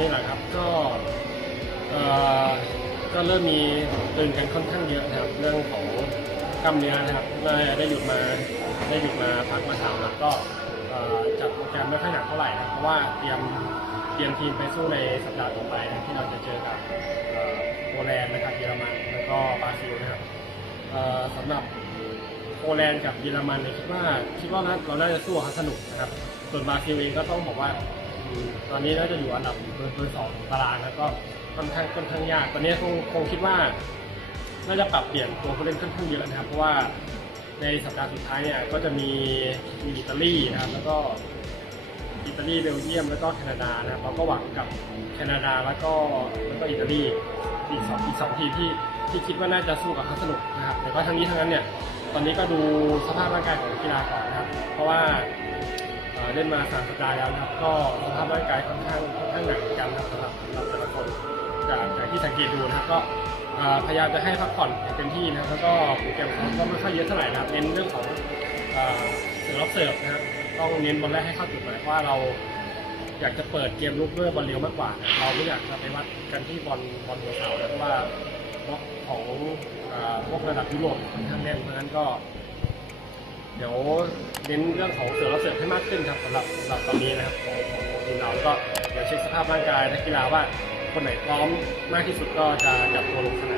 นี้แหละครับก็ก็เริ่มมีตื่นกันค่อนข้างเยอะนะครับ เรื่องของกล้ามเนื้อนะครับได้ได้หยุดมาได้หยุดมาพักมาสามแล้ก็จับโปรแกรมไม่ค่อยหนักเท่าไหร่นะเพราะว่าเตรียมเตรียมทีมไปสู้ในสัปดาห์ต่อไปนะที่เราจะเจอกับโปแลนด์นะครับเยอรมันแล้วก็บราซิลนะครับสำหรับโปแลนด์กับเยอรมันเนี่ยคิดว่าคิดว่าเราน่าจะสู้เขาสนุกนะครับส่วนบราซิลเองก็ต้องบอกว่า ตอนนี้น่าจะอยู่อันดับเบอร์เบอร์สองตารางแล้วก็ค่อนข้างค่อนข้างยาก ตอนนี้คงคงคิดว่า น่าจะปรับเปลี่ยนตัวผู้เล่นค่อนข้างเยอะนะครับ เพราะว่าในสัปดาห์สุดท้ายเนี่ยก็จะมีมีอิตาลีนะครับแล้วก็อิตาลีเบลเยียมแล้วก็แคนาดานะครับเราก็หวังกับแคนาดาแล้วก็แล้วก็อิตาลีอีกสองอีกสองทีมที่ที่คิดว่าน่าจะสู้กับเขาสนุกนะครับแต่ก็ทั้งนี้ทั้งนั้นเนี่ยตอนนี้ก็ดูสภาพร่างกายของนักกีฬาก่อนนะครับ เพราะว่า เล่นมาสามสัปดาห์แล้วนะครับ ก็สภาพร่างกายค่อนข้างค่อนข้างหนักเหมือนกันนะครับสำหรับสำหรับแต่ละคนจากจากที่สังเกตดูนะครับก็พยายามจะให้พักผ่อนอย่างเต็มที่นะครับแล้วก็โปรแกรมซ้อมก็ไม่ค่อยเยอะเท่าไหร่นะครับเน้นเรื่องของเอ่อเสือรับเสิร์ฟนะครับต้องเน้นบอลแรกให้เข้าจุดหมายเพราะว่าเราอยากจะเปิดเกมลุกด้วยบอลเร็วมากกว่านะเราไม่อยากจะไปวัดกันที่บอลบอลหัวเสานะเพราะว่าบล็อกของพวกระดับยุโรปค่อนข้างแน่นเพราะฉะนั้นก็ เดี๋ยวเน้นเรื่องของเสือรับเสริมให้มากขึ้นครับสำหรับสำหรับตอนนี้นะครับของของของทีมเราแล้วก็เดี๋ยวเช็คสภาพร่างกายนักกีฬาว่าคนไหนพร้อมมากที่สุดก็จะจับตัวลงสนาม